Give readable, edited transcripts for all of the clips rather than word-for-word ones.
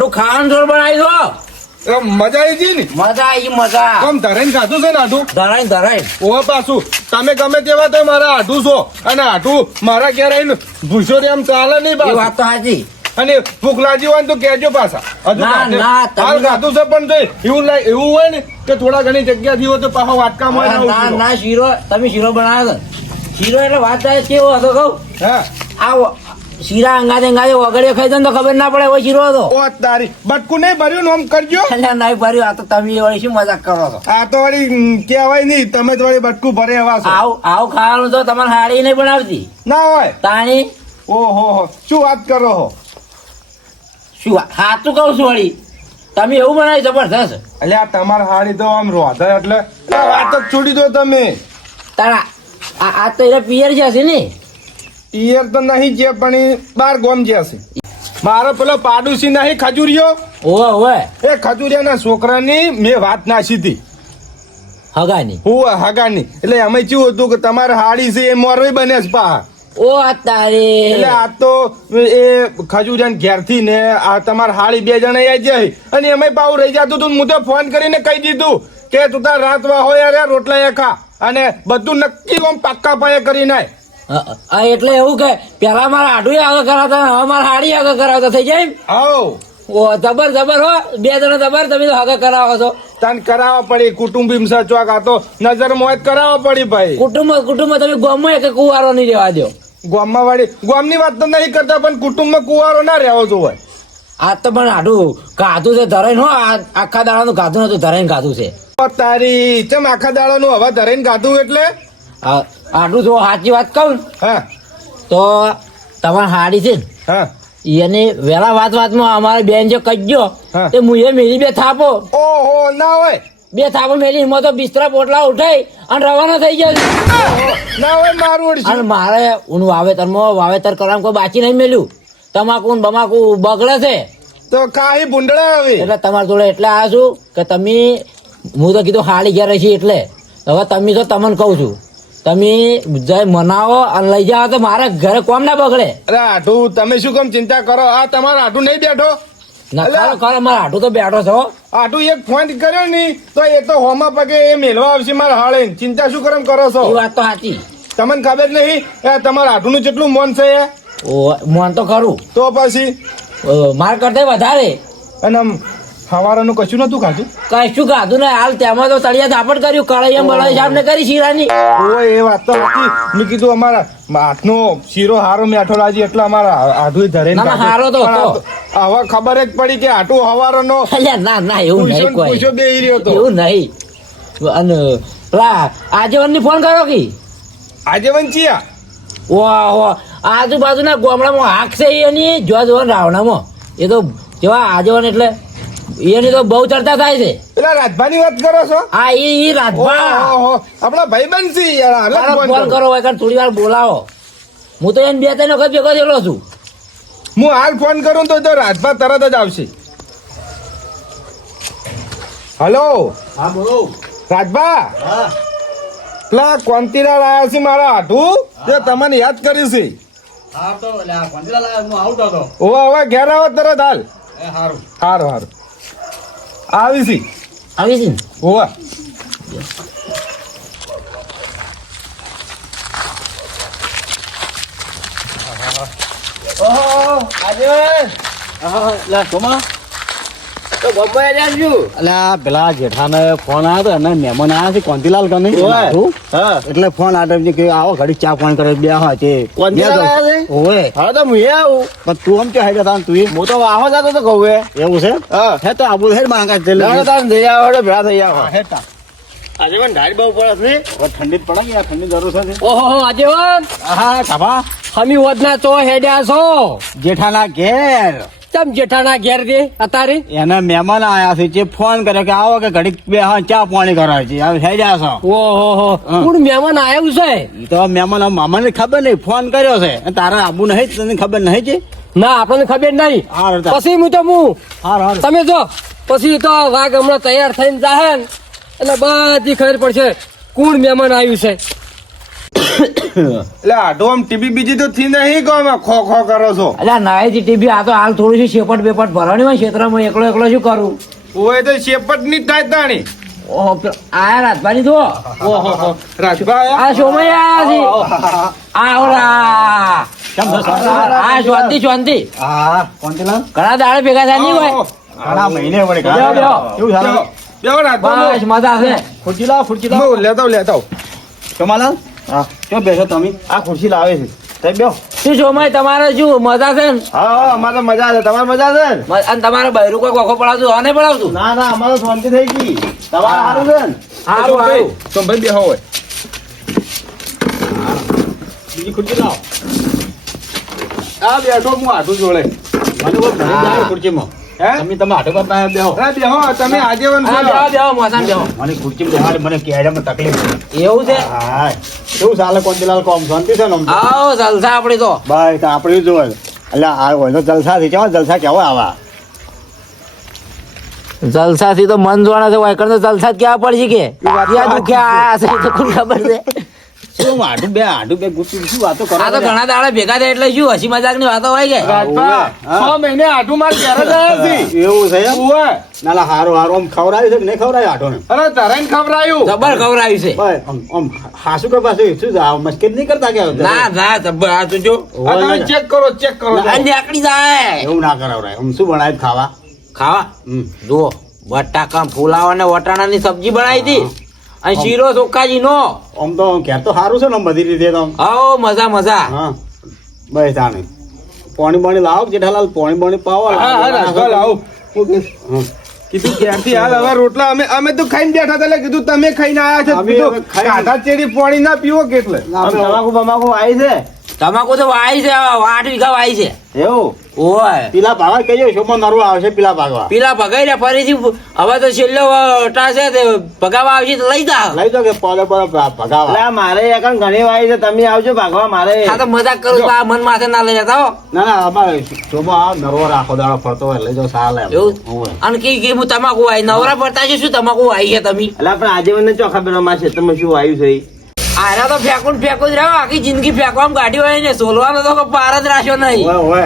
આટલું ખાવાનું જોર બનાવી દો. મજા આવી ગઈ ને? મજા આવી મજા. આમ ધરાઈને ખાધું છે ને આઠું? ધરાઈ. ઓવા પાછું તમે ગમે તેવા તો મારા આઠું છો, અને આઠું મારા ઘેર આવીને ભૂસો રે એમ ચાલે નહીં એ પાછું. વાત તો સાચી. અને ભૂખ લાગી હોય ને તો કહેજો પાછા. હજુ ના, ખાધે. ના, તમે હાલ ખાધું છે પણ એવું હોય ને કે થોડા ઘણી જગ્યાથી હોય તો પાછા વાટકામાં હોય ને આવું ના શીરો તમે શીરો બનાવ્યો હતો. શીરો એટલે વાત થાય કેવો હતો કહું? હા આ શીરા અંગાતે વગડે ખાઈ દો ને તો ખબર ના પડે એવો શીરો હતો. ઓ તારી બટકું નહીં ભર્યું ને આમ કરજો. એટલે નહીં ભર્યું. આ તો તમે વળી શું મજાક કરો છો? આ તો વળી કહેવાય નહીં, તમે તો વળી બટકું ભરે એવા છો. આવું ખાવાનું તો તમારે હાડી નહીં બનાવતી ના હોય. તાણી ઓહો શું વાત કરો હો? શું સાચું કહું છું વળી. તમે એવું બનાવી જબરદસ્ત. એટલે આ તમારા હાડી તો આમ રોધા એટલે વાત જ છોડી દો તમે. તારા આ તો એને પિયર જશે ને. ઈયર તો નહીં જે પણ ઈ બાર ગોમ જશે. મારો પેલો પાડોશી નહીં ખજૂરિયો, ઓવે એ ખજૂરિયાના છોકરાની મેં વાત નાસી હતી. હગાની હું હગાની એટલે અમે કેવું હતું કે તમારે હાડી છે એ મોરવી બને છે પા. ઓ તારે એટલે આ તો એ ખજૂરિયા ઘેરથી ને આ તમારે હાડી બે જણા આવી જાય અને એમાં પાવ રહી જતું હતું. હું તો ફોન કરીને કહી દીધું કે તું તાર રાત વા હોય યાર રોટલા એ ખા, અને બધું નક્કી આમ પાક્કા પાયે કરી નાય. એટલે એવું કે પેલા મારા આડું આગળ કરાવતા હવે મારા હાડી આગળ કરાવતા થઈ જાય. આવ ઓ જબર હો. બે જણા જબર તમે તો આગળ કરાવો છો. તને કરાવવા પડી કુટુંબી ચોક. આ તો નજર મોજ કરાવવા પડી ભાઈ. કુટુંબ તમે ગોમાં એક કુવારો નહીં રહેવા દો. ગામમાં વાળી ગામની વાત તો નહીં કરતા પણ કુટુંબમાં કુવારો ના રહેવો જોઈએ. આ તો પણ આડું ગાધું છે ધરાઈને. હો આખા દાડાનું ગાધું નતું ધરાઈને ગાધું છે. તારી ચમ આખા દાડાનું હવે ધરાઈને ગાધું એટલે આડું જો સાચી વાત કહું હા તો તમારી હાડી છે ને હા એની વેલા વાતમાં અમારે બેન જે કજ્યો હા. તે મુએ મેરી બે થાપો ઓહો ના હોય બે થાપો મેરી એમાં તો બિસ્તરા પોટલા ઉઠાઈ અને રવાના થઈ ગયા. ના હોય મારું અને મારે હું વાવેતર કરવામાં કોઈ બાકી નહીં મેલ્યું. તમાકુ ને બમાકુ બગડે છે તો કાહી ભૂંડળા હવે. એટલે તમારા જોડે એટલે આવ્યા છું કે તમે હું તો કીધું હાડી ઘેર છે એટલે હવે તમે તો તમને કહું છું તમે જય મનાવો અને લઈ જાઓ તો મારે ઘરે કોમ ના બગડે. અરે આઠું તમે શું કેમ ચિંતા કરો? આ તમારો આઠું નહીં બેઠો? ના ખરો મારા આટું તો બેઠો છો. આઠું એક ફોન કર્યો ની તો એ તો હોમા પગે એ મેળવા આવશે મારા હાળે. ચિંતા શું કરમ કરો છો? એ વાત તો સાચી. તમને ખબર નહીં તમારા આઠું નું જેટલું મોન છે એ? મોન તો ખરું તો પછી માર કરતા વધારે. અને આમ હવારાનું કશું નતું ખાધું? કશું ખાધું ને હાલ તેમાં તો તળિયા ધાપડ કર્યું કળૈયા મળાઈ સાહેબ ને કરી શીરાની. ઓય એ વાત તો હતી. મેં કીધું અમારા હાથનો શીરો હારો મેઠો લાજી એટલે અમારા આઠું ધરે હારો તો હવે ખબર જ પડી કે આટું હવારો નો. ના એવું નહીં કોઈ બે રહ્યો તો એવું નહીં. અને પેલા આજેવન ની ફોન કર્યો કે આજે વંચિયા ઓહો આજુબાજુના ગામડામાં હાક છે એની જોવા રાવણામાં એ તો જેવા આજેવન એટલે એની તો બહુ ચર્ચા થાય છે. પેલા રાજભાની વાત કરો છો? હા ઈ રાજભા આપડા ભાઈબંધ છે યાર. ફોન કરો હોય કારણ થોડી વાર બોલાવો. હું તો એને બે ત્રણ વખત ભેગો થયેલો છું. હું હાલ ફોન કરું તો રાજભા તરત જ આવશે. હલો હા બોલો રાજભા. પેલા કોંતીલાલ આયા છે મારા હાથું તે તમને યાદ કર્યું છે. હા તો હું આવતો હતો. હવે ઘેર આવો તરત હાલ. સારું સારું આવી છે આવી છે ને ઓવા પેલા જેઠાને ફોન આવ્યો હતો અને મહેમાન આવ્યા છે કોંતીલાલ કને એટલે ફોન આવ્યો કે આવો ઘડી ચા પાણી કરે બે હા તે ઓવે હા તો હું આવું પણ તું આમ કે હાઈડે તાન તું હું તો આવો જતો તો કહું એવું છે હે તો આબુ હેડ માંગા જઈ તાન જઈ આવો ભેળા થઈ આવો હેટા આજે પણ ઢાળ બહુ પડે છે ઠંડી જ પડે ને ઠંડી જરૂર છે. ઓહો આજેવન હા કાપા હમી વધના ચો હેડ્યા છો જેઠાના ઘેર ચમ જેઠાના ઘેર દે અતારે એના મહેમાન આયા છે જે ફોન કર્યો કે આવો કે ઘડીક બે હા ચા પાણી કરાવે છે હવે થઈ જાશો. ઓહો કોણ મહેમાન આવ્યું છે? ઈ તો મહેમાન મામાને ખબર નહીં ફોન કર્યો છે તારે આબુ નહીં તને ખબર નહીં છે? ના આપણને ખબર નહીં. હાર પછી હાર તમે જો પછી તો વાઘ હમણાં તૈયાર થઈને જાહે એટલે બધી ખબર પડશે કોણ મહેમાન આવ્યું છે. એટલે આટો આમ ટીબી બીજી તો થી નહીં કહો અમે ખો ખો કરો છો અલ્યા નાયજી ટીબી આ તો હાલ થોડું શું શેપટ બેપટ ભરવાની હોય ક્ષેત્રમાં એકલો એકલો શું કરું ઓય તો શેપટ ની થાય તાણી ઓહો આયા રાજભાઈ તો ઓહો રાજભાઈ આ સોમય આયા છે આવડા આ શાંતિ શાંતિ હા કોંતીલાલ ઘણા દાડે ભેગા થાય નહીં હોય ઘણા મહિને વળી બેહો, બેહો. કેવું ચાલે બેહો રાજભાઈ બસ મજા છે ખુરશી લાવો ખુરશી લાવો હું લેતા આવું. કમાલાલ હા ક્યાં બેસો તમે આ ખુરશી લાવે છે તમે બેહો શું સોમય તમારે શું મજા છે ને હા હા અમારે તો મજા છે તમારે મજા છે ને? અને તમારે બૈરું કોઈ વખો પડાવતું હા નહીં પડાવતું ના ના અમારે તો શાંતિ થઈ ગઈ તમારે સારું છે ને સારું સારું તો ભાઈ બેહો હોય બીજી ખુરશી લાવો આ બેઠો હું આટું જોડે મને કોઈ ભરી જાય ખુરશીમાં હે તમે આટો પર પાસે બેહો અરે બેહો તમે આગેવાન હા છો બેહો બેહો મોસામ બેહો મને ખુરશીમાં બેહાડે મને કેડામાં તકલીફ છે એવું છે હા કેવું ચાલે કોંતીલાલ કોમ શાંતિ છે ને આમ તો? આવો જલસા આપડી તો ભાઈ તો આપણે જો એટલે આ હોય તો જલસા થી કેવા જલસા કેવા આવા જલસા થી તો મન જોવાના છે વાયકર તો જલસા જ કેવા પડશે કે યા દુખ્યા આયા છે તો કોણ ખબર છે શું આડું બે ગુસ્સું શું વાતો કરો આ તો ઘણા દાડા ભેગા થાય એટલે શું હસી મજાક ની વાતો હોય કે રાજભા હા. 6 મહિને આટું માર ઘેર જ આવ્યા છે એવું છે એમ? ઓય નાલા હારું આમ ખવડાવ્યું છે કે નહીં ખવડાવ્યું આટો ને અરે તરાઈને ખવડાયું જબર ખવડાવ્યું છે ભાઈ આમ હાસુ કે પાછું શું છે? આ મસ્કરી નહીં કરતા કે ના ના જબર આ તો જો આ તમે ચેક કરો આ નીકળી જાય એવું ના કરાવરાય આમ શું બનાય ખાવા ખાવા હમ. જુઓ બટાકા ફુલાવા ને વટાણાની સબ્જી બનાવી હતી અને શીરો ચોખ્ખાજી નો આમ તો ઘેર તો સારું છે ને આમ બધી રીતે તો આમ. આવો મજા મજા હા બસ તાણી પાણી લાવો કે જેઠાલાલ પાણી પાવો હા હા રાજભા લાવો હા. કીધું ક્યારથી હાલ હવે રોટલા અમે તો ખાઈને બેઠા હતા એટલે કીધું તમે ખાઈને આયા છો અમે કીધું હવે ખાઈને- કાઢા ચેડી પાણી ના પીવો કે એટલે આમ તમાકુ બમાકુ આવી છે તમાકુ તો વાય છે 8 વીઘા વાય છે એવું ઓય પીલા ભાગવા કહેજો શોમાં નરવા આવશે પીલા ભાગવા પેલા ભગાઈ રહ્યા ફરીથી હવે તો છેલ્લો અટા છે તે ભગાવા આવશે તો લઈ જા લઈ જાઓ કે પોલે પોલે ભગાવા મારે એકણ ઘણી વાય છે તમે આવજો ભાગવા મારે આ તો મજાક કરું છું, આ મન માથે ના લઈ જતા હો ના ના અમારે શોમાં આવ નરવો રાખો દાડો ફરતો હોય લઈ જાઓ સાલે એમ. એવું હોવે. અને કે હું તમાકુ વાય નવરા પડતા છે શું તમાકુ વાય છે તમે એટલે પણ આજે મને ચો ખબર અમારા ક્ષેત્રમાં શું આવ્યું છે ઈ? આરા તો ફેંકું જ રહ્યો આખી જિંદગી ફેંકવામાં કાઢી હોય ને સોલવાનો તો કોઈ પાર જ રાખ્યો નહીં હોવે, હોવે.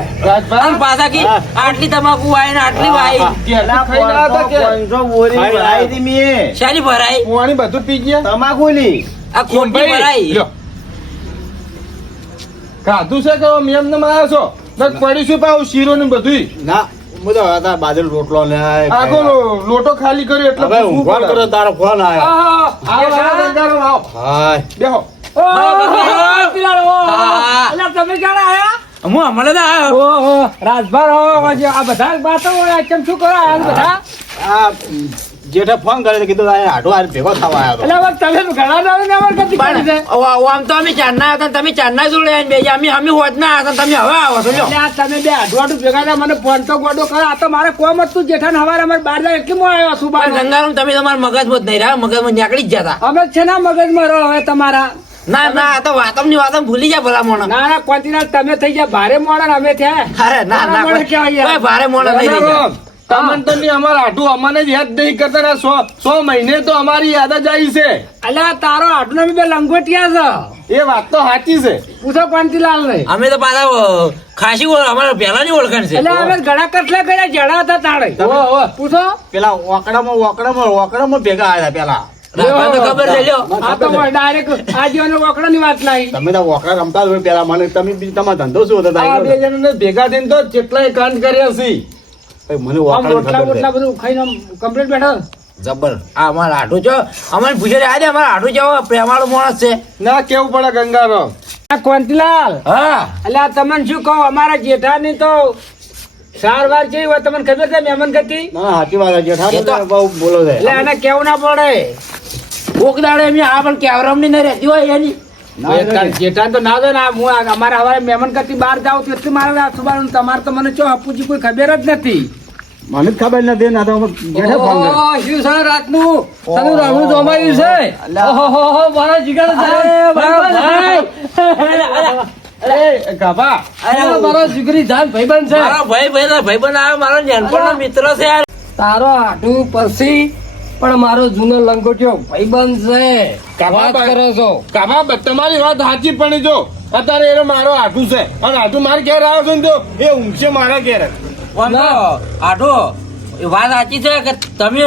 અને પાછા કે આટલી તમાકુ વાય ને આટલી વાય ક્યારથી ખાઈને આયા હતા કે 500 બોરી ખાઈ ભરાઈ હતી મેં. શાની ભરાય પાણી બધું પી ગયા તમાકુની. આ ખોટી ભરાય લ્યો. ખાધું છે કે મેં એમને માર્યા છો બસ પડીશું પાછું શીરો ને બધું ના હું તો હતા બાજરી રોટલો ને આખો લોટો ખાલી કર્યો એટલે હવે પૂછવું ઊંઘવાણ પડે. કરો તારો ફોન આવ્યો આવો, આવો, ગંગારામ, આવો. હાય બેહો હું હમણાં જ આવ્યો આ જેઠે ફોન કરે તો કીધું આ હાડો હાર ભેગો થવા આવ્યો પણ આમ તો અમે ચારના હતા ને તમે ચારના જોડે આવીને બેસી અમે અમે હોત ના હતા ને તમે હવે આવો છો લ્યો. તમે બે અઢવાડું ભેગા થયા, મને ફોન તો ગોડો કરો. આ તો મારે કોમ હતું જેઠાને હવારે અમારે 12 જાય એટલે હું આવ્યો છું પણ બાર. ગંગારામ તમે તમારા મગજમાં જ નહીં રહ્યા મગજમાં નીકળી જ જતા અમે છે ના મગજમાં રહો હવે તમારા. ના ના આ તો વાતમની વાતમ ભૂલી જાય ભલા મોણા ના ના કોન્ટિનાલ તમે થઈ ગયા ભારે મોડા ને અમે થયા. અરે ના ના મોણા કહેવાય યાર. કોઈ ભારે મોણા નહીં રહી ગયા. તમને તો નહીં અમારા આટું અમને જ યાદ નહીં કરતા ને 100 મહિને તો અમારી યાદ જ આવી છે અલ્યા તારો આટલો અમે બે લંગોટિયા છે. એ વાત તો સાચી છે પૂછો કોન્ટિલાલ ને. અમે તો પાછા ખાસી અમારા પહેલાની ઓળખાણ છે એટલે અમે ઘણા કટલા કર્યા જડા હતા તાળે. પૂછો. પેલા ઓકડામાં ભેગા આવ્યા પેલા રાખવા તો ખબર છે લ્યો આ તો ડાયરેક્ટ આજીવન વકડાની વાત લાવી. તમે તો ઓકડા રમતા જ હોય પેલા મને તમે બીજું તમારો ધંધો શું હતો આ બે જણાને ભેગા થઈને તો કેટલાય કાંડ કર્યા છે મને આમ રોટલા બોટલા બધું ખાઈને કમ્પ્લીટ બેઠા. જબર આ અમારા આટું છો અમારે પૂછે આજે અમારા આટું જેવો પ્રેમાળો માણસ છે ના કેવું પડે ગંગારામ આ કોન્ટિલાલ હા એટલે આ તમને શું કહું અમારા જેઠાની તો સારવાર કેવી હોય તમને ખબર છે મહેમાન ગતિ. ના સાચી વાત છે જેઠા એ તો- બહુ બોલો છે એટલે એને કેવું ના પડે. કોક દાડે એમ આ પણ કેવરમની ન રહેતી હોય એની જેઠાન તો ના દો ને હું અમારા હવે મહેમાન ગતિ બહાર જાવ તો એટલી મારે સુબાનું તમારે તો મને ચો હપુજી કોઈ ખબર જ નથી. મને જ ખબર નથી ના તો જેઠે ફોન કર્યો. ઓહો, શું છે રાતનું તનું રામનું જોમાયું છે. ઓહો, મારા જીગર અરે ગાભા મારો જીગરી જાન ભાઈબંધ છે. મારો ભાઈ ભાઈ ભાઈબંધ આવે મારો નાનપણનો મિત્ર છે યાર તારો આટું પછી પણ મારો જૂનો લંગોટિયો ભાઈબંધ છે વાત કરો છો કાબા તમારી વાત સાચી પણ જો અત્યારે એને મારો આઠું છે અને આઠું મારે ઘેર આવ્યો છે ને તો એ ઊંઘશે મારા ઘેર આઠો વાત સાચી છે કે તમે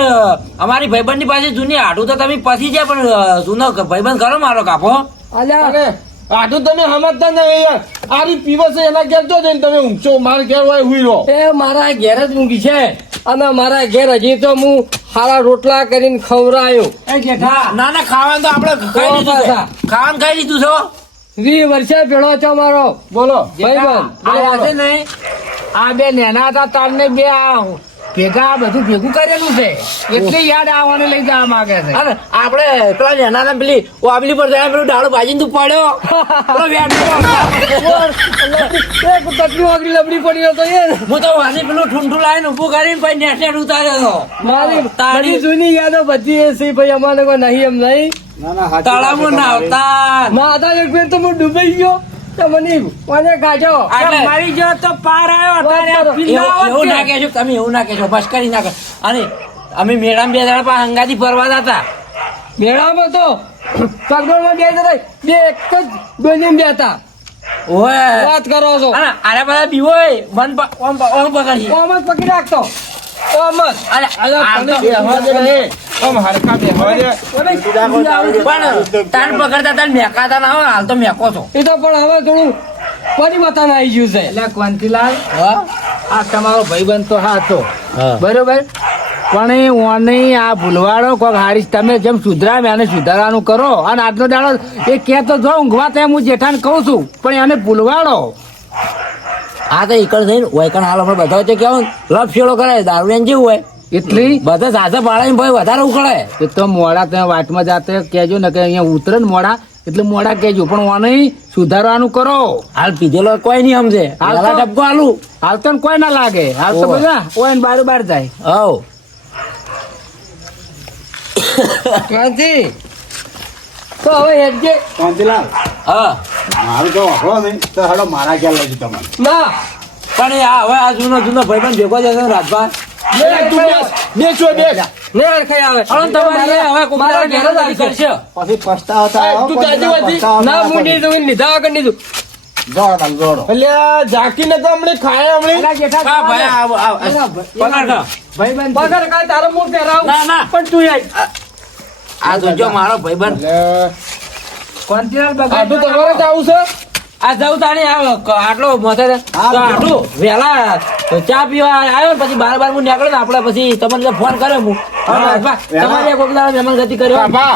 અમારી ભાઈબંધ ની પાસે જૂની આઠું તો તમે પસી જાય પણ જૂનો ભાઈબંધ કરો મારો કાપો અલ્યા અને આઠું તમે સમજતા નહીં યાર આ રીત પીવો છે એના ઘેર તો જઈને તમે ઊંઘશો મારા ઘેર હોય હુઈ રહો એ મારા ઘેર જ ઊંઘી છે અને મારા ઘેર હજી તો હું હારા રોટલા કરીને ખવડાયો ના ના ખાવાનું તો આપણે ખાઈ લીધું છે. ખાવાનું ખાઈ લીધું છો 20 વર્ષે ભેળો છો મારો બોલો ભાઈબંધ આ બે નેના હતા તમને બે આ ભેગા બધું ભેગું કરેલું છે એટલે યાદ આવવાને લઈ જવા માંગે છે અને આપણે પેલા નેના પેલી વાબલી પર જાય પેલું ડાળો ભાજીને તું પડ્યો પેલો તકલી વાગડી લબડી પડી હતો એ હું તો વાસી પેલું ઠૂંઠું લાવીને ઉભું કરીને પછી નેટ નેટ ઉતાર્યો હતો મારી તાળી. બધી જૂની યાદો બધી એ છે ભાઈ અમારે કોઈ નહીં એમ નહીં ના ના સાચી તળાવમાં વાત છે. નાવતા માતા એક ફેર તો હું ડૂબાઈ ગયો તો મને કોને કાઢ્યો એટલે મારી ગયો તો પાર આવ્યો અત્યારે આ એવું- પીલા આવત એવું કે? ના કહેશો તમે એવું ના કહેશો બસ કરી ના અને અમે મેળામાં 2 જણા પાસે હંગાથી ફરવા હતા મેળામાં તો સગડોળમાં બે જતા બે એક જ ડોલીમાં બેઠા ઓય વાત કરો છો અને આરા બધા બીવો મન ઓમ પકડી ઓમ જ પકડી રાખતો ઓમ જ અરે આ તો બેહવા દે ને આમ હરખા બેહવા દે પણ તાન પકડતા તાન મેકાતા ના હોય હાલ તો મેકો છો એ તો પણ હવે થોડું પરિવર્તન આવી ગયું છે એટલે કોંતીલાલ હા આ તમારો ભાઈબંધ તો હાથો હા. બરોબર પણ એ ઓને આ ભૂલવાડો કોક હારીશ તમે જેમ સુધરાવે એને સુધારવાનું કરો અને આજનો દાડો એ કહેતો જો ઊંઘવા તેમ હું જેઠાને કહું છું પણ એને ભૂલવાડો આ તો ઈકડ થઈને વૈકણ હાલ આપણે બધા વચ્ચે કેવું લપ ફેરો કરે દારૂ જેવું હોય એટલી બધા સાથે પાડે ભાઈ વધારે ઉકળે એ તો મોડા તમે વાટમાં જાતે કહેજો ને કે અહીંયા ઉતરે ને મોડા એટલે મોડા કહેજો પણ ઓને સુધારવાનું કરો હાલ પીધેલો કોઈ નહીં સમજે હાલ તો- હાલ ટપકો હાલું હાલ તો કોઈ ના લાગે હાલ તો ઓવે. બધા ઓય ને બાર બાર જાય હવ ક્યાંથી તો હવે હેડજે શાંતિલાલ હા મારું તો વાપરો નહીં તો હેડો મારા ઘેર લઈ જજો તમે ના પણ એ આ હવે આ જૂનો ભાઈબંધ ભેગો જશે ને રાજભા તું બેસ બેસ ને અડખાઈ આવે હવે તમારે હવે કોક મારા દાડો ઘેર જ ઘેર જ આવશે. કરશે પછી પસ્તાવો થાય તું તાજી વાજી? ના હું નહીં જોઈને લીધા વગર નહીં જોઉં. જોડો જોડો અલ્યા ઝાંકીને તો હમણાં ખાયા હમણાં પેલા જેઠા હા ભાઈ પકડ ખા. ભાઈબંધ પગાર કાંઈ તારો મું પહેરાવું. ના ના પણ તું આય. આ તો જો મારો ભાઈબંધ કોંતીલાલ આટલું તમારે જ બગાડ આવું છે આ જવું તાણી આટલો મથે તો આટલું વેલા ચા પીવા આવ્યો ને પછી બાર હું નીકળ્યો ને આપણે પછી તમને ફોન કર્યો હું હવે રાજભા, તમારે કોક દાડો મહેમાન ગતિ કર્યો બાપા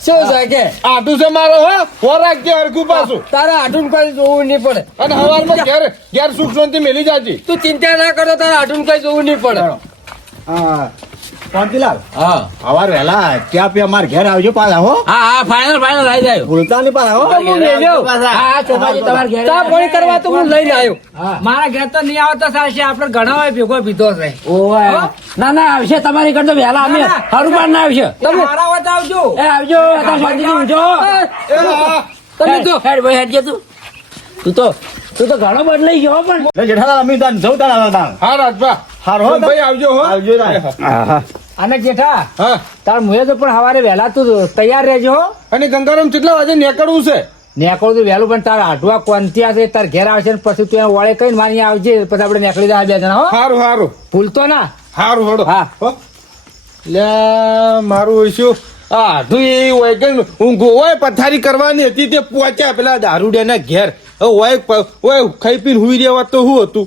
શું છે કે આટું છે મારો હો ફોન રાખજે હરખું પાછું તારા હાડું કઈ જોવું નહીં પડે અને હવારમાં ઘેર સુખ શાંતિ મેલી જાજી તું ચિંતા ના કરો તારા હાડું કઈ જોવું નહીં પડે હા શાંતિલાલ હા સવાર વહેલા ચા પી અમારા ઘેર આવજો પાછા હો હા હા ફાઇનલ ફાઇનલ આવી જાય ભૂલતા નહીં પાછા હો હું મેલ્યો. હા ચોપાજી તમારે ઘેર ચા પાણી કરવા તો હું લઈને આવ્યો મારા ઘેર તો નહીં આવતા ચાલશે આપણે ઘણા હોય ભેગો પીધો છે ઓય ના ના આવશે તમારી કરતો વહેલા અમે ના. હરું પાર ના આવશે તમે મારા વચ્ચે આવજો એ આવજો અત્યારે શાંતિથી ઊંઘો. તમે જો હેડ ભાઈ હેડ જે તું તો ઘણો બદલાઈ ગયો પણ લે જેઠાલાલ અમે તાન જવું તાન હવે તાન હા રાજભા હારો હો ભાઈ આવજો હો આવજો તાન હા અને જેઠા હા તાર મુએ તો પણ સવારે વહેલા તું તૈયાર રહેજો હો. અને ગંગારામ કેટલા વાગે નીકળવું છે નેકળું તો વહેલું પણ તારા આઠવા કોંતિયા છે તાર ઘેર આવશે ને પછી તું એને વળે કઈ મારી આવજે પછી આપણે નીકળી જાય 2 જણા હો સારું સારું ભૂલતો ના સારું હડો હા. હો. લે મારું શું આ તું એ હોય કે ઊંઘો હોય પથારી કરવાની હતી તે પહોંચ્યા પેલા દારૂડિયાના ઘેર હોય ખાઈ પીને હુઈ રહ્યા તો શું હતું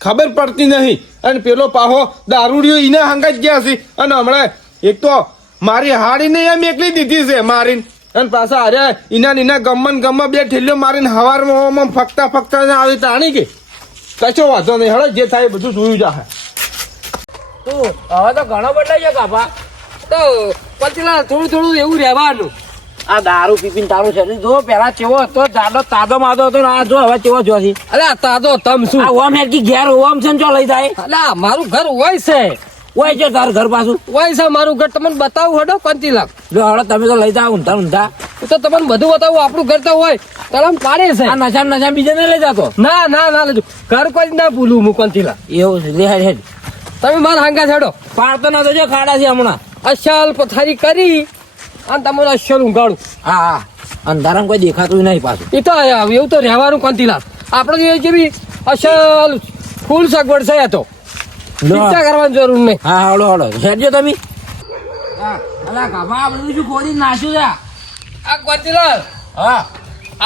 ખબર પડતી નહીં અને પેલો પાહો દારૂડિયો એને હંગાત ગયા છે અને હમણાં એક તો મારી હાડીને એમ એકલી દીધી છે મારીને અને પાછા અરે ઇના ગમમાં 2 ઠેલ્યો મારીને હવારમાં ફકતા ને આવી તાણી કે કશો વાંધો નહીં હળો જે થાય એ બધું જોયું જાય તું હવે તો ઘણો બદલાઈ ગયો કાપા તો પતિલા થોડું એવું રહેવાનું આ દારૂ પીપીને તારું શરીર જો પેલા ચેવો હતો જાડો તાજો માદો હતો ને આ જો હવે ચેવો જોશી અરે તાતો તમ શું આ ઓમ હેડકી ઘેર ઓમ છે ને ચો લઈ જાય અલા મારું ઘર હોય છે ઓય છે તારું ઘર પાછું હોય છે મારું ઘર તમને બતાવું હડો કંતીલા જો હળો તમે તો લઈ જાઓ ઊંધા તો તમને બધું બતાવું આપણું ઘર તો હોય તરમ પાડે છે આ નશા બીજે નહીં લઈ જાતો ના લેજો ઘર કોઈ જ ના ભૂલું હું કંતીલા એવું છે લે હેડ હેડ તમે મારા હાંગા છેડો પાડતો ના તો જો ખાડા છે હમણાં અસલ પથારી કરી અને તમને અસલ ઊંઘાડું. હા હા અંધારામાં કોઈ દેખાતું નહીં પાછું. એ તો એવું તો રહેવાનું કોંતીલાલ. આપણે જે બી અસલ ફૂલ સગવડ છે તો લો. ચિંતા કરવાની જરૂર નહીં. હા હળો હળો હેડજો તમે. હા અલા ગાભા આ બધું શું ખોદી નાખ્યું છે? આ કોંતીલાલ હા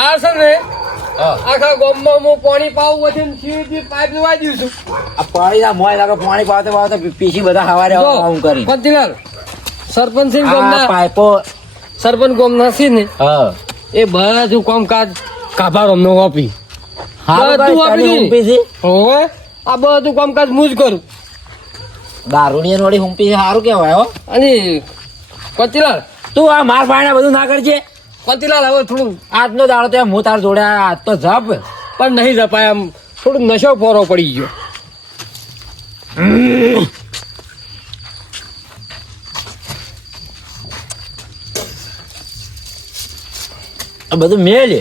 આ છે ને હા. આખા ગામમાં હું પાણી પાવું પછી સીધી પાઇપ લવા દઉં છું. આ પાણીના મોય લાગે પાણી પાવતે પાવતે પીસી બધા હવારે આવું કરી. કોંતીલાલ સરપંચ સિંહ આ ગામના પાઇપો સરપંચ ગામના છે ને હા એ બધું કામકાજ કાભાર અમને વાપી હારું બધું કાંઈ આપી હુંપી છે. હવે આ બધું કામકાજ હું જ કરું. દારૂડિયા નોડી હુંપી છે સારું કહેવાય હો. અને કોંતીલાલ તું આ માર પાણી બધું ના કરજે. કોંતીલાલ હવે થોડું આજનો દાડો તો હું તાર જોડે આજ તો જપ. પણ નહીં જપાય આમ થોડું નશો ફોરો પડી ગયો. આ બધું મેલ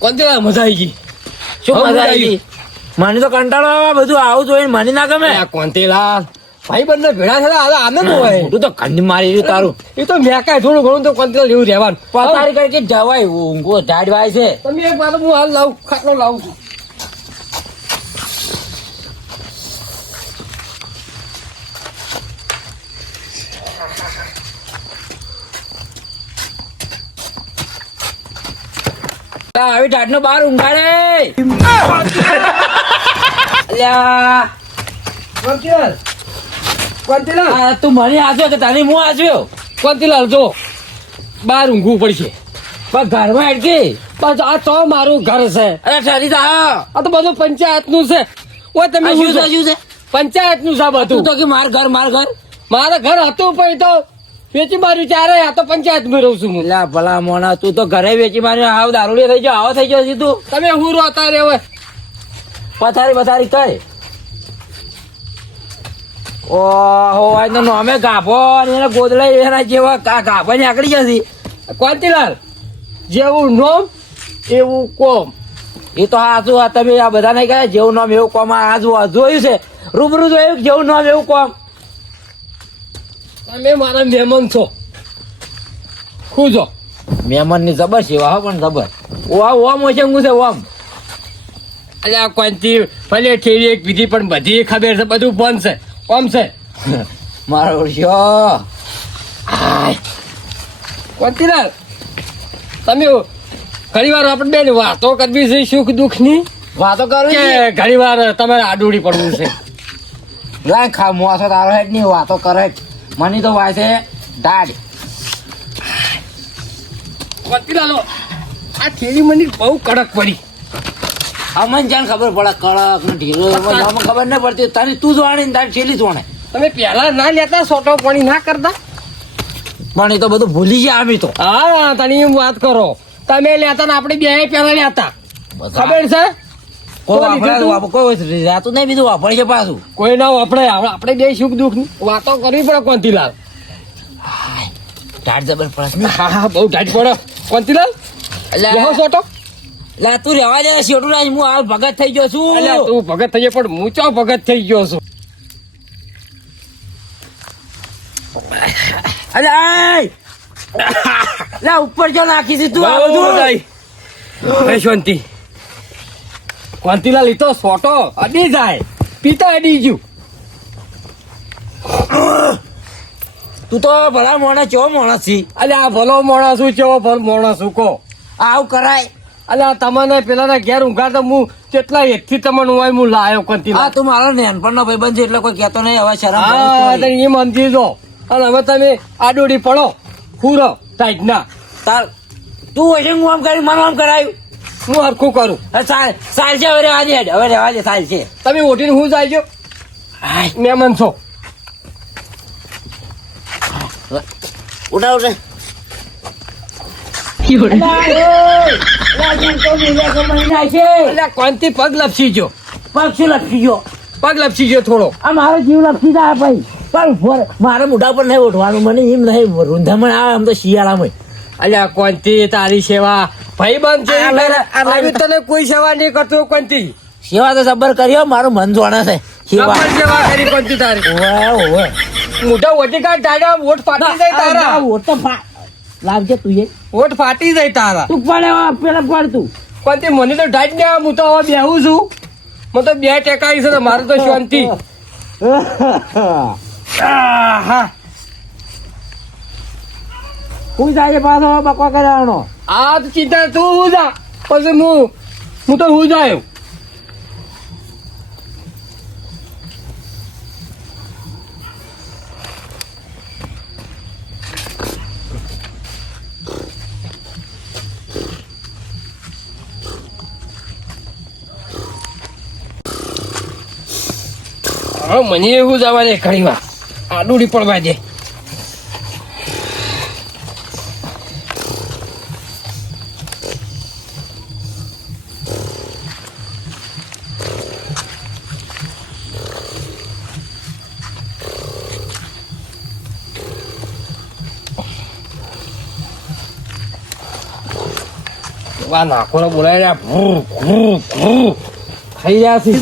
કોંતીલાલ મજા આવી ગઈ. શું બહુ મજા આવી ગઈ? મને તો કંટાળો આવે બધું આવું જોઈને મને ના ગમે. આ કોંતીલાલ ભાઈ બંને ભેળા થયા હવે આનંદ હોય. તું તો કંડી મારી રહ્યું તારું. એ તો મેકાય થોડું ઘણું તો કોંતીલાલ એવું રહેવાનું. પથારી કરી કે જવાય ઊંઘો ઢાડવાય છે. તમે એક વાર હું હાલ લાવું ખાટલો લાવું છું. આવી ઢાડનો બહાર ઊંઘાડે. અલ્યા કોંતીલાલ કોંતીલાલ આ તું મને આજો કે તને હું આજ્યો કોંતીલાલ જો બહાર ઊંઘવું પડશે. પણ ઘરમાં અડકી. બસ આ તો મારું ઘર છે. અરે ઠરી જા. આ તો બધું પંચાયત નું છે. ઓય તમે શું શું છે શું છે? પંચાયત નું છે તું બધું. તો કે માર ઘર માર ઘર. મારા ઘર હતું પણ એ તો વેચી માર્યું ચારે. આ તો પંચાયત માં રહું છું હું. અલ્યા ભલા મોણા તું તો ઘરે વેચી મારી હાવ દારૂડિયો થઈ ગયો આવો થઈ ગયો સીધું. તમે હું રોતા રે હવે. પથારી પથારી કઈ. ઓહો આજ તો નોમે ગાભો અને એને ગોદડા એના જેવા ગાભા ની આકડી જશે. કોંતીલાલ જેવું નોમ એવું કોમ. એ તો હાચું. આ તમે આ બધા નહીં કહે જેવું નામ એવું કોમ. આ જોયું છે રૂબરૂ જોયું જેવું નામ એવું કોમ. તમે મારા મહેમાન છો. ખુજો મહેમાન ની જબર સેવા હો પણ જબર. ઓમ ઓછંગું છે ઓમ. અલ્યા કોંતી ભલે ઠેરી એક વિધિ પણ બધી ખબર છે. બધું બંધ છે ઓમ છે. મારો ઓળખ્યો. કોંતીલાલ તમે ઘણી વાર આપણે બેન વાતો કરવી છે સુખ દુઃખ ની વાતો કરવી કે છે. ઘણી વાર તમારે આડોડી પડવું છે. લાય ખા મોસો તારો હેડ ની વાતો કરે. મને તો વાય છે દાડ. કોંતીલાલ આ થેલી મને બહુ કડક પડી. અમને જાણ ખબર પડે કડક ને ઢીલો એમાં અમને ખબર નહીં પડતી. તારી તું જોવાણી ને તારી છેલ્લી જોણે. તમે પહેલા ના લેતા સોટો પાણી ના કરતા. પણ એ તો બધું ભૂલી ગયા અમે તો. હા તને એમ વાત કરો. તમે લેતા ને આપણે બે પહેલા લેતા. ખબર છે કોઈ તો લીધું તું? કોઈ રાતું નહીં બીજું વાપરે છે પાછું. કોઈ ના આપણે બે સુખ દુઃખ ની વાતો કરવી પડે કોંતીલાલ. ઢાઢ જબર પડે. હા હા બહુ ટાઈટ પડે કોંતીલાલ. લેહો સોટો. લા તું રહેવા દે શેઠું રાજ હું હાલ ભગત થઈ ગયો છું. અલ્યા તું ભગત થઈ ગયો પણ હું ચો ભગત થઈ ગયો છું. અલ્યા લા ઉપર જો નાખી દીધું આ બહુ બધું. બધાઈ. હવે શાંતિ. કોંતીલાલ ઈ તો સોટો અડી જાય પીતા અડી ગયું. તું તો ભલા મોણે ચો માણસ છી. અલ્યા આ ભલો માણસ છું કેવો ભલો માણસ છું કહો. આવું કરાય. અલ્યા તમને પેલા ઘેર ઊંઘાડતા હું કેટલા એકથી તમને હોય હું લાયો હા કોંતીલાલ. તું મારો નેનપણનો ભાઈબંધ છે એટલે કોઈ કહેતો નહીં. હવે શરમ હા ભરીશ તને એમ સમજી જો. અને હવે તમે આડોડી પડો ખુરો ટાઈટ ના. તાર તું હોય હું આમ કરી મને આમ કરાયું. હું હરખું કરું. સાલ છે હવે રહેવા દે હેડ. હવે રહેવા દે સાલ છે. તમે ઓઢીને હું જાય હાય મહેમાન છો. ઉઠા ઉઠે. અલ્યા કોંતી પગ લપસી ગયો. પક્ષી લપસી ગયો. પગ લપસી ગયો થોડો. આ મારો જીવ લપસી જાય ભાઈ. પણ મારા મોઢા પર નહીં ઉઠવાનું. મને એમ નહીં રૂંધામણ આવે આમ તો શિયાળામાં. અલ્યા કોંતી તારી સેવા ભાઈ બંધ આ લે, આ લે. છે તને કોઈ સેવા નહીં કરતો કોંતી. સેવા તો જબર કર્યો. મારું મન જોણે છે સેવા. જબર સેવા કરી કોંતી તારી. ઓવે ઓવે મોટા વટી કાઢ તારા વોટ ફાટી જાય તારા લાવજે તું એ વોટ ફાટી જાય તારા તું પડે પેલા પડ તું પણ તે મને તો ઢાટ ને હું તો હવે બેહું છું મને તો 2 ટેકાઈ છે તો મારે તો શાંતિ આહા. હું જાય પાછો બકવા કરવાનો આ તો ચિંતા તું હું જા પછી હું તો હું જાયો હા મને એવું જવા દે ઘણી વાર આડુડી પડવા દે વા નાખોને બોલાય રહ્યા ભૂ ભૂ ભૂ ખાઈ રહ્યા છે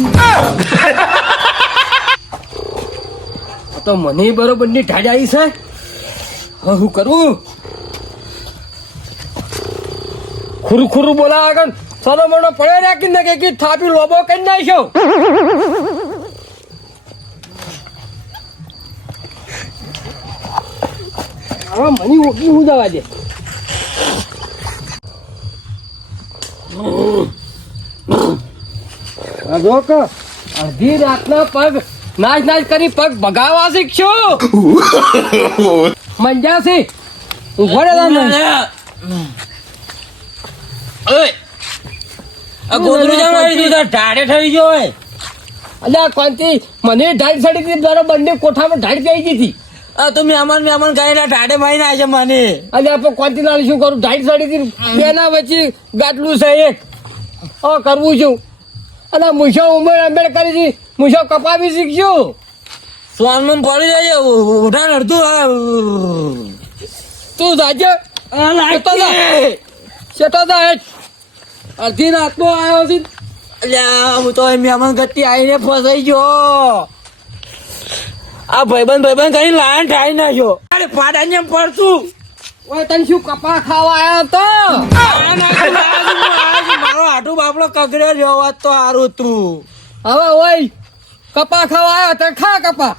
તો મને બરોબર ની ઢાડ આવી છે હવે શું કરવું ખુરું ખુરું બોલાવા આગળ સોનો મોનો પડે રાખી ને કે થાપી લોબો કરી નાખ્યો હવે મને ઓકી હું જવા દે અડધી રાતના પગ નાચ નાચ કરી પગ ભગાવા શીખશો મંજાસી ઉભો રે તમે ગોદરું જમાડી દીધું ઢાડે થઈ ગયો હોય અલ્યા કોનથી મને ઢાળ સડી હતી બરોબર ને કોઠામાં ઢાળ પી હતી આ તો મહેમાન ગાયના ઢાડે મારી ના છે મને અલ્યા પણ કોનથી લાલ શું કરું ઢાળ સડી હતી બેના વચ્ચે ગાટલું છે એક કરવું છું અને મૂછો ઉંમર અંબેડ કરી છે મૂછો કપાવી શીખશું સોનમાં પડી જાય ઉઠાણ અડધું તું જાજે શેટો જા અડધી રાતનો આવ્યો છે અલ્યા હું તો મહેમાન ગતિ આવીને ફસાઈ ગયો આ ભાઈબંધ કરી લાયન ઠાઈ નાખ્યો અરે પાડાને પડતું ઓય તને શું કપા ખાવા આવ્યો તો મારો આટું બાપડો કગડ્યો રહ્યો હોત તો સારું તું હવે ઓય કપા ખાવા આવ્યો તો ખા કપા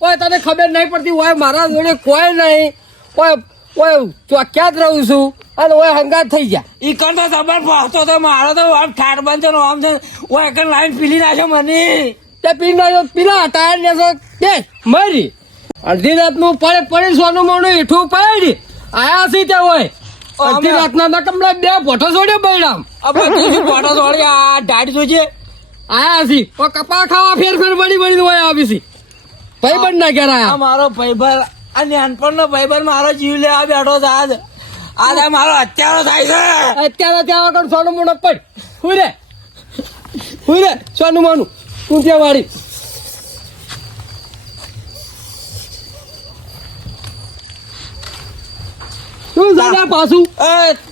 ઓય તને ખબર નહીં પડતી ઓય મારા જોડે કોઈ નહીં ઓય ઓય ચોક્યાત રહું છું અને ઓય હંગાત થઈ ગયા ઈ કણ તો જબર પહોંચતો તો મારો તો આમ ઠાઠ બંધ છે આમ છે ઓય કણ લાઈન પીલી નાખ્યો મને તે પીલા ટાયર ને દે મરી અડધી રાતનું પડે સોનું મોનું હેઠું પડી આયા છે તે હોય અડધી રાતના ના કમલા 2 ફોટો છોડ્યો બૈરામ આપણે તું ફોટો છોડી આ ડાડી જોજે આયા છે ઓ કપા ખાવા ફેર બળી હોય આવી છે ભાઈબંધ ના ઘેર આ આયા મારો ભાઈબંધ આ નાનપણનો ભાઈબંધ મારો જીવ લેવા બેઠો છે આજ મારો અત્યારો થાય છે અત્યારે ત્યાં આગળ સોનું મોનું પડ હુઈ રે સોનું મોનું તું ત્યાં વાળી શું ચાલ્યા પાછું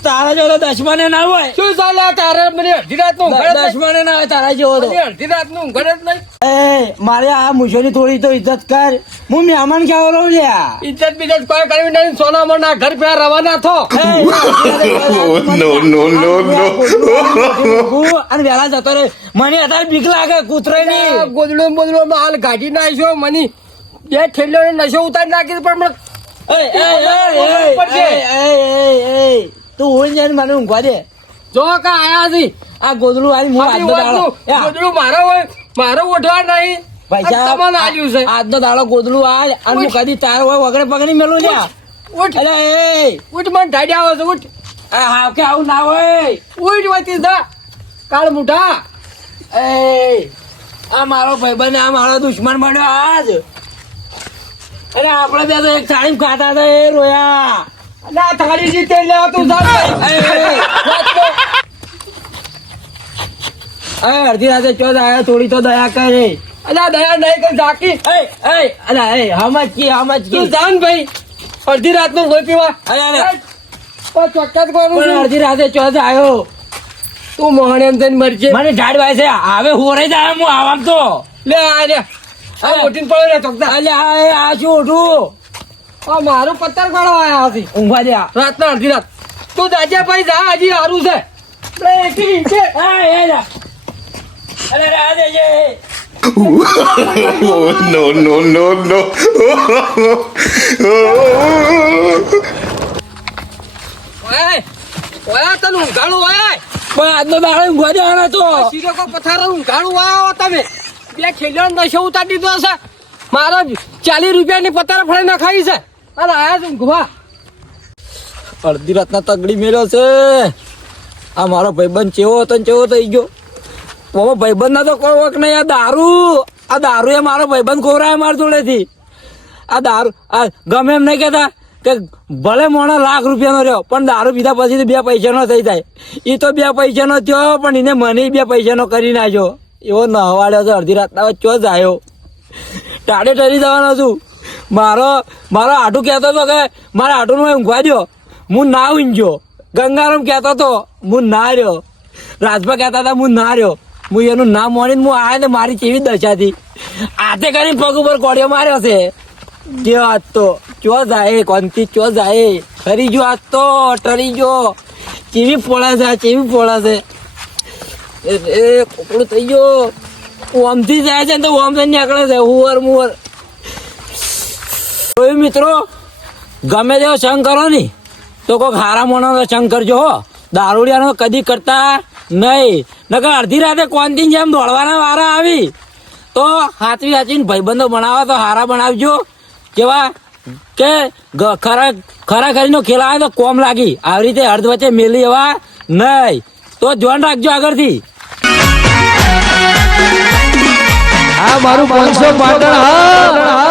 તારા જેવો તો દશમાને ના હોય શું ચાલ્યા તારે મને અડધી રાતનું દશમાને ના હોય તારા જેવો તો અડધી રાતનું ઘરે જ નહીં મારે આ મુશોની થોડી તો ઇજ્જત કર હું મહેમાન કેવો રહું લ્યા ઇજ્જત બીજત કોઈ કરવી નહીં સોના મોના ઘર પે રવાના થો અને વેલા જતો રે મને અત્યારે બીક લાગે કૂતરાની ગોદડું બોદડું હાલ ગાડી નાખ્યો મને 2 ઠેલ્યો નશો ઉતારી નાખી પણ તું હોઈ જાય મને ઊંઘવા દે જો કા આયા છે આ ગોદડું આવી હું આજનો દાડો ગોદડું મારો હોય મારો ઉઠવા નહીં પૈસા તમને આલ્યું છે આજનો દાડો ગોદડું આજ અને હું કદી તારો હોય વગડે પગડી મેલું લ્યા ઉઠ અલે ઉઠ મને ઢાડી આવે છે ઉઠ હા કે આવું ના હોય ઉઠ વતી દા કાળ મુઠા આ મારો ભાઈબંધ આ મારો દુશ્મન બન્યો આજ અરે આપણે બે તો એક થાળી ખાતા હતા એ રોયા અલ્યા થાળી જીતે લેવા તું અડધી રાતે ચો આયા થોડી તો દયા કરે અલ્યા દયા નહીં કઈ ઝાકી હમજ તું જાન ભાઈ અડધી રાત નું લોહી પીવા ચોક્કસ કરું અડધી રાતે ચો આવ્યો તું મોહન એમ થઈને મરજે મને ઢાડ વાય છે હવે હોરે જાય હું આવામ તો લે આ લે આ મોટી પડે ને ચોકતા અલ્યા આ શું ઉઠું આ મારું પત્તર કાઢો આયા હતી ઊંઘવા દે રાતના અડધી રાત તું દાજે ભાઈ જા હજી સારું છે લે એકલી છે એ જા અરે રા દેજે ઓય ઓય તને ઊંઘાડું ઓય પણ આજનો દાડો ઊંઘવા દેવાનો તો સીધો કો પથારો ઊંઘાડું આયો તમે બે ખેલ્યો નશો ઉતારી દીધો હશે મારો 40 રૂપિયાની પતાર ફળે નખાઈ છે અને આયા જ ઊંઘવા અડધી રાતના તગડી મેલ્યો છે આ મારો ભાઈબંધ ચેવો હતો ને ચેવો થઈ ગયો મારો ભાઈબંધ ના તો કોઈ વખ નહીં આ દારૂ એ મારો ભાઈબંધ ખોરાય મારા જોડેથી આ દારૂ આ ગમે એમ નહીં કહેતા કે ભલે મોણો લાખ રૂપિયાનો રહ્યો પણ દારૂ પીધા પછી તો 2 પૈસાનો થઈ જાય એ તો 2 પૈસાનો થયો પણ એને મને 2 પૈસાનો કરી નાખ્યો એવો નહવાડ્યો છે અડધી રાતના ચો જ આવ્યો ટાળે ટરી જવાનો છું મારો આટું કહેતો હતો કે મારા આટુનું ઊંઘવા દો હું ના ઊંઘ્યો ગંગારામ કહેતો હતો હું ના રહ્યો રાજભા કહેતા હતા હું ના રહ્યો હું એનું નામ માણીને હું આવ્યો ને મારી કેવી દશા હતી હાથે કરીને પગ ઉપર કોડિયો માર્યો છે જે આજ તો ચો જાય કોનથી ચો જાય ખરી ગયો આજ તો ટરી ગયો કેવી પોળા છે કેવી પોળા છે એ કોકડું થઈ ગયો ઓમથી જાય છે ને તો ઓમ થઈને નીકળે છે હુવર મુવર મિત્રો ગમે તેવો સંગ કરો ની તો કોઈક હારા મોણાનો સંગ કરજો હો દારૂડિયાનો કદી કરતા નહીં નકર અડધી રાતે કોનથી જેમ દોડવાના વારા આવી તો હાથવી હાચીને ભાઈબંધો બનાવો તો હારા બનાવજો કેવા કે ખરા ખરીનો ખેલ આવે તો કોમ લાગી આવી રીતે અર્ધ વચ્ચે મેલી એવા નહીં તો ધ્યાન રાખજો આગળથી આ મારું 500 પાટણ હા